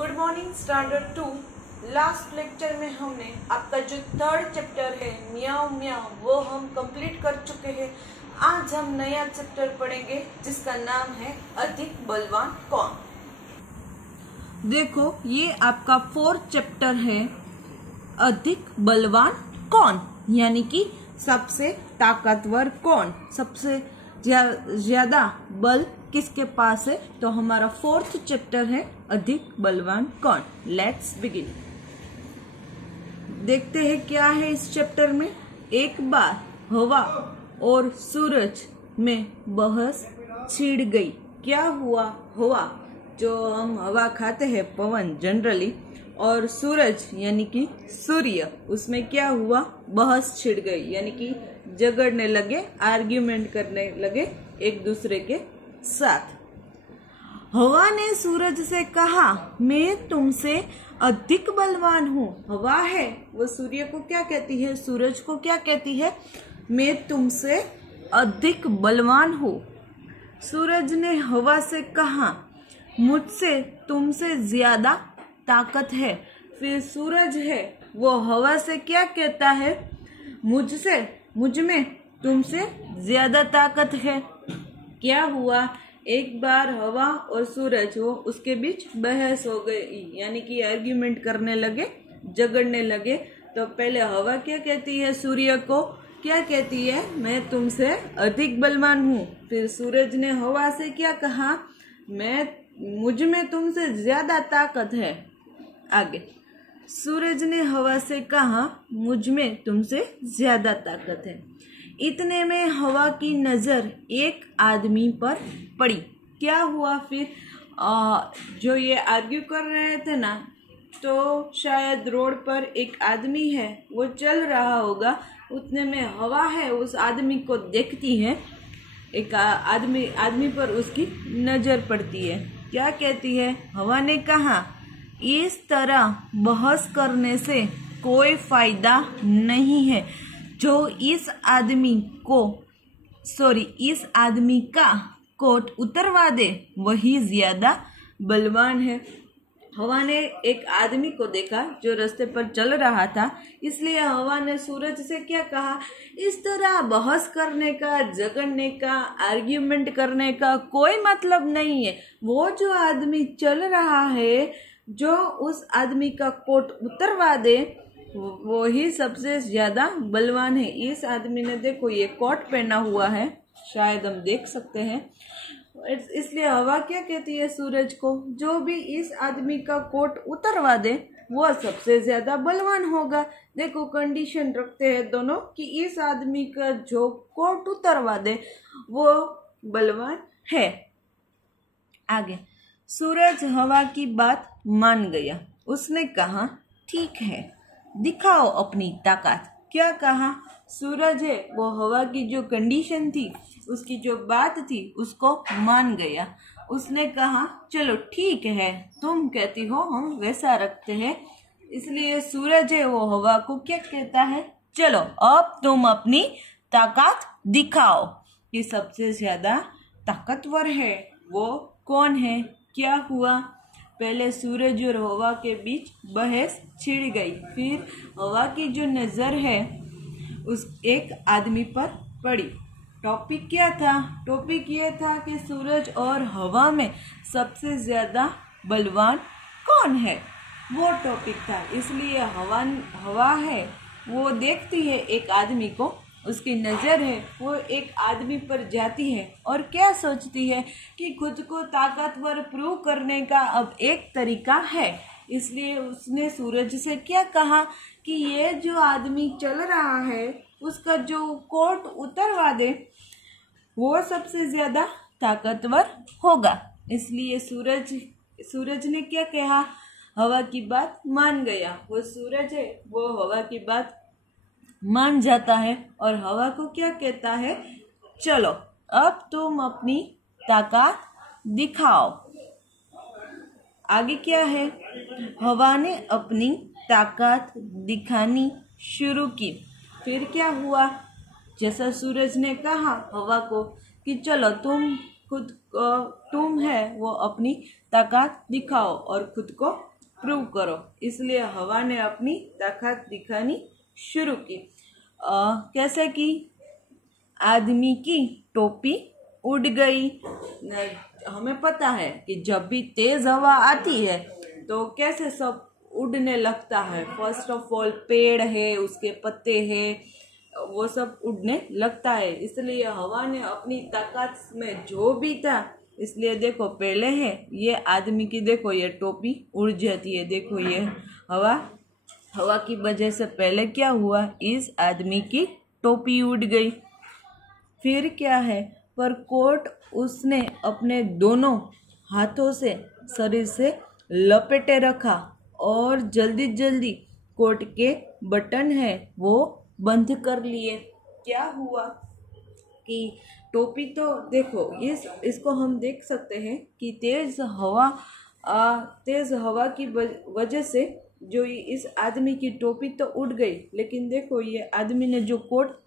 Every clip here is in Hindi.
Good morning standard 2। Last lecture में हमने आपका जो थर्ड चैप्टर है म्याऊ म्याऊ वो हम कंप्लीट कर चुके हैं। आज हम नया चैप्टर पढ़ेंगे जिसका नाम है अधिक बलवान कौन। देखो ये आपका फोर्थ चैप्टर है अधिक बलवान कौन, यानी कि सबसे ताकतवर कौन, सबसे ज्यादा बल किसके पास है। तो हमारा फोर्थ चैप्टर है अधिक बलवान कौन। Let's begin. देखते हैं क्या है इस चैप्टर में। एक बार हवा और सूरज में बहस छिड़ गई। क्या हुआ? हवा जो हम हवा खाते हैं पवन जनरली, और सूरज यानी कि सूर्य, उसमें क्या हुआ? बहस छिड़ गई, यानी कि झगड़ने लगे, आर्ग्यूमेंट करने लगे एक दूसरे के साथ। हवा ने सूरज से कहा, मैं तुमसे अधिक बलवान हूँ। हवा है वो सूर्य को क्या कहती है? सूरज को क्या कहती है? मैं तुमसे अधिक बलवान हूँ। सूरज ने हवा से कहा, मुझसे तुमसे ज्यादा ताकत है। फिर सूरज है वो हवा से क्या कहता है? मुझ में तुमसे ज्यादा ताकत है। क्या हुआ? एक बार हवा और सूरज वो उसके बीच बहस हो गई, यानी कि आर्ग्यूमेंट करने लगे, झगड़ने लगे। तो पहले हवा क्या कहती है? सूर्य को क्या कहती है? मैं तुमसे अधिक बलवान हूँ। फिर सूरज ने हवा से क्या कहा? मुझ में तुमसे ज्यादा ताकत है। आगे सूरज ने हवा से कहा, मुझ में तुमसे ज्यादा ताकत है। इतने में हवा की नजर एक आदमी पर पड़ी। क्या हुआ फिर? जो ये आर्ग्यू कर रहे थे ना, तो शायद रोड पर एक आदमी है वो चल रहा होगा। उतने में हवा है उस आदमी को देखती है। एक आदमी पर उसकी नजर पड़ती है। क्या कहती है? हवा ने कहा, इस तरह बहस करने से कोई फायदा नहीं है। जो इस आदमी का कोट उतरवा दे वही ज्यादा बलवान है। हवा ने एक आदमी को देखा जो रास्ते पर चल रहा था, इसलिए हवा ने सूरज से क्या कहा? इस तरह बहस करने का, झगड़ने का, आर्ग्यूमेंट करने का कोई मतलब नहीं है। वो जो आदमी चल रहा है, जो उस आदमी का कोट उतरवा दे वो ही सबसे ज्यादा बलवान है। इस आदमी ने देखो ये कोट पहना हुआ है, शायद हम देख सकते हैं। इसलिए हवा क्या कहती है सूरज को? जो भी इस आदमी का कोट उतरवा दे वो सबसे ज्यादा बलवान होगा। देखो कंडीशन रखते हैं दोनों कि इस आदमी का जो कोट उतरवा दे वो बलवान है। आगे सूरज हवा की बात मान गया। उसने कहा, ठीक है, दिखाओ अपनी ताकत। क्या कहा? सूरज है वो हवा की जो कंडीशन थी, उसकी जो बात थी, उसको मान गया। उसने कहा, चलो ठीक है, तुम कहती हो हम वैसा रखते हैं। इसलिए सूरज है वो हवा को क्या कहता है? चलो अब तुम अपनी ताकत दिखाओ कि सबसे ज्यादा ताकतवर है वो कौन है। क्या हुआ? पहले सूरज और हवा के बीच बहस छिड़ गई। फिर हवा की जो नजर है उस एक आदमी पर पड़ी। टॉपिक क्या था? टॉपिक ये था कि सूरज और हवा में सबसे ज्यादा बलवान कौन है, वो टॉपिक था। इसलिए हवा है वो देखती है एक आदमी को, उसकी नजर है वो एक आदमी पर जाती है और क्या सोचती है कि खुद को ताकतवर प्रूव करने का अब एक तरीका है। इसलिए उसने सूरज से क्या कहा कि ये जो आदमी चल रहा है उसका जो कोट उतरवा दे वो सबसे ज्यादा ताकतवर होगा। इसलिए सूरज ने क्या कहा? हवा की बात मान गया। वो सूरज है वो हवा की बात मान जाता है और हवा को क्या कहता है? चलो अब तुम अपनी ताकत दिखाओ। आगे क्या है? हवा ने अपनी ताकत दिखानी शुरू की। फिर क्या हुआ? जैसा सूरज ने कहा हवा को कि चलो तुम खुद तुम है वो अपनी ताकत दिखाओ और खुद को प्रूव करो। इसलिए हवा ने अपनी ताकत दिखानी शुरू की। कैसे की? आदमी की टोपी उड़ गई। हमें पता है कि जब भी तेज हवा आती है तो कैसे सब उड़ने लगता है। फर्स्ट ऑफ ऑल पेड़ है, उसके पत्ते हैं, वो सब उड़ने लगता है। इसलिए हवा ने अपनी ताकत में जो भी था, इसलिए देखो पहले है ये आदमी की, देखो ये टोपी उड़ जाती है। देखो ये हवा की वजह से पहले क्या हुआ, इस आदमी की टोपी उड़ गई। फिर क्या है, पर कोट उसने अपने दोनों हाथों से शरीर से लपेटे रखा और जल्दी जल्दी कोट के बटन है वो बंद कर लिए। क्या हुआ कि टोपी तो देखो इसको हम देख सकते हैं कि तेज हवा की वजह से जो इस आदमी की टोपी तो उड़ गई, लेकिन देखो ये आदमी ने जो कोट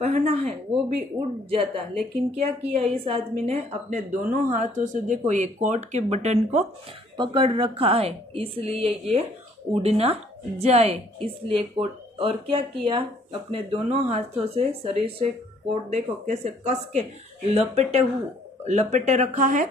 पहना है वो भी उड़ जाता। लेकिन क्या किया इस आदमी ने, अपने दोनों हाथों से देखो ये कोट के बटन को पकड़ रखा है, इसलिए ये उड़ ना जाए। इसलिए कोट, और क्या किया, अपने दोनों हाथों से शरीर से कोट देखो कैसे कस के लपेटे रखा है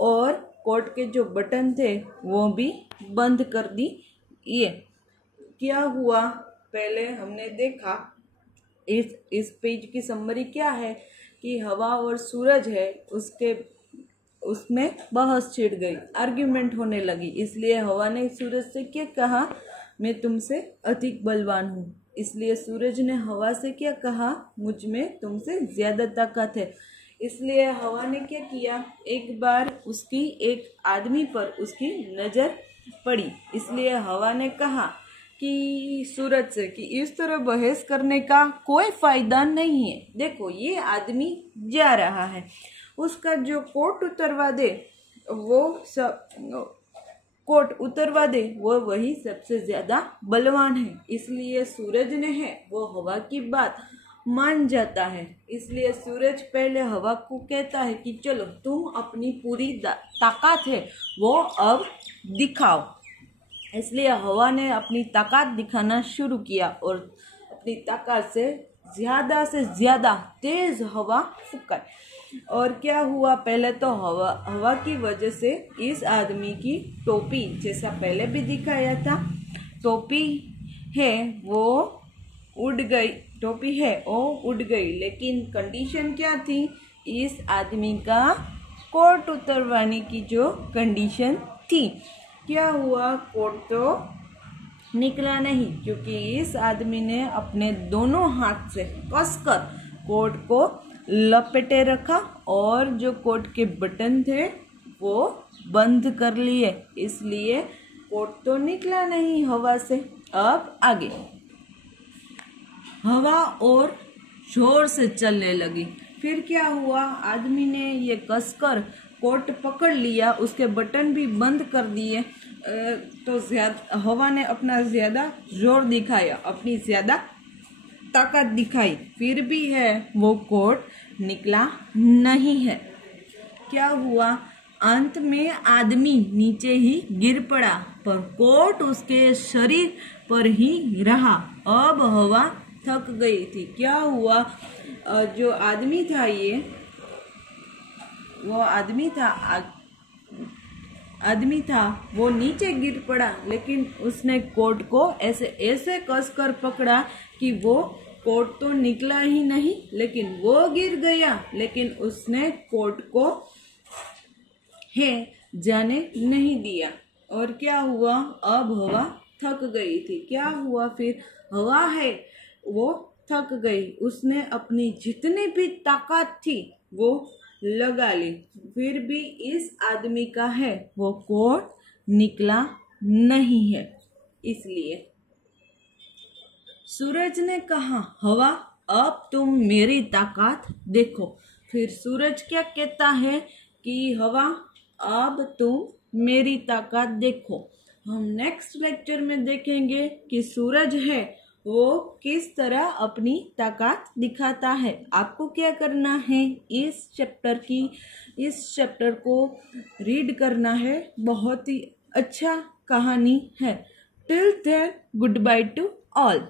और कोट के जो बटन थे वो भी बंद कर दी। ये क्या हुआ, पहले हमने देखा इस पेज की समरी क्या है कि हवा और सूरज है उसमें बहस छिड़ गई, आर्ग्यूमेंट होने लगी। इसलिए हवा ने सूरज से क्या कहा, मैं तुमसे अधिक बलवान हूँ। इसलिए सूरज ने हवा से क्या कहा, मुझ में तुमसे ज्यादा ताकत है। इसलिए हवा ने क्या किया, एक बार उसकी एक आदमी पर उसकी नजर पड़ी। इसलिए हवा ने कहा कि सूरज से कि इस तरह बहस करने का कोई फायदा नहीं है। देखो ये आदमी जा रहा है, उसका जो कोट उतरवा दे वो वही सबसे ज्यादा बलवान है। इसलिए सूरज ने है वो हवा की बात मान जाता है। इसलिए सूरज पहले हवा को कहता है कि चलो तुम अपनी पूरी ताकत है वो अब दिखाओ। इसलिए हवा ने अपनी ताकत दिखाना शुरू किया और अपनी ताकत से ज्यादा तेज हवा फूंकाई। और क्या हुआ, पहले तो हवा की वजह से इस आदमी की टोपी, जैसा पहले भी दिखाया था, टोपी है वो उड़ गई। लेकिन कंडीशन क्या थी, इस आदमी का कोट उतरवाने की जो कंडीशन थी। क्या हुआ, कोट तो निकला नहीं, क्योंकि इस आदमी ने अपने दोनों हाथ से कसकर कोट को लपेटे रखा और जो कोट के बटन थे वो बंद कर लिए। इसलिए कोट तो निकला नहीं हवा से। अब आगे हवा और जोर से चलने लगी। फिर क्या हुआ, आदमी ने ये कसकर कोट पकड़ लिया, उसके बटन भी बंद कर दिए। तो हवा ने अपना ज्यादा जोर दिखाया, अपनी ज्यादा ताकत दिखाई, फिर भी है वो कोट निकला नहीं है। क्या हुआ, अंत में आदमी नीचे ही गिर पड़ा, पर कोट उसके शरीर पर ही रहा। अब हवा थक गई थी। क्या हुआ, जो आदमी था आदमी था वो नीचे गिर पड़ा, लेकिन उसने कोट को ऐसे कसकर पकड़ा कि वो कोट तो निकला ही नहीं, लेकिन वो गिर गया। लेकिन उसने कोट को जाने नहीं दिया। और क्या हुआ, अब हवा थक गई थी। क्या हुआ, फिर हवा है वो थक गई, उसने अपनी जितनी भी ताकत थी वो लगा ली, फिर भी इस आदमी का है वो कोट निकला नहीं है। इसलिए सूरज ने कहा, हवा अब तुम मेरी ताकत देखो। फिर सूरज क्या कहता है कि हवा अब तुम मेरी ताकत देखो। हम नेक्स्ट लेक्चर में देखेंगे कि सूरज है वो किस तरह अपनी ताकत दिखाता है। आपको क्या करना है, इस चैप्टर को रीड करना है। बहुत ही अच्छा कहानी है। Till then good bye to all.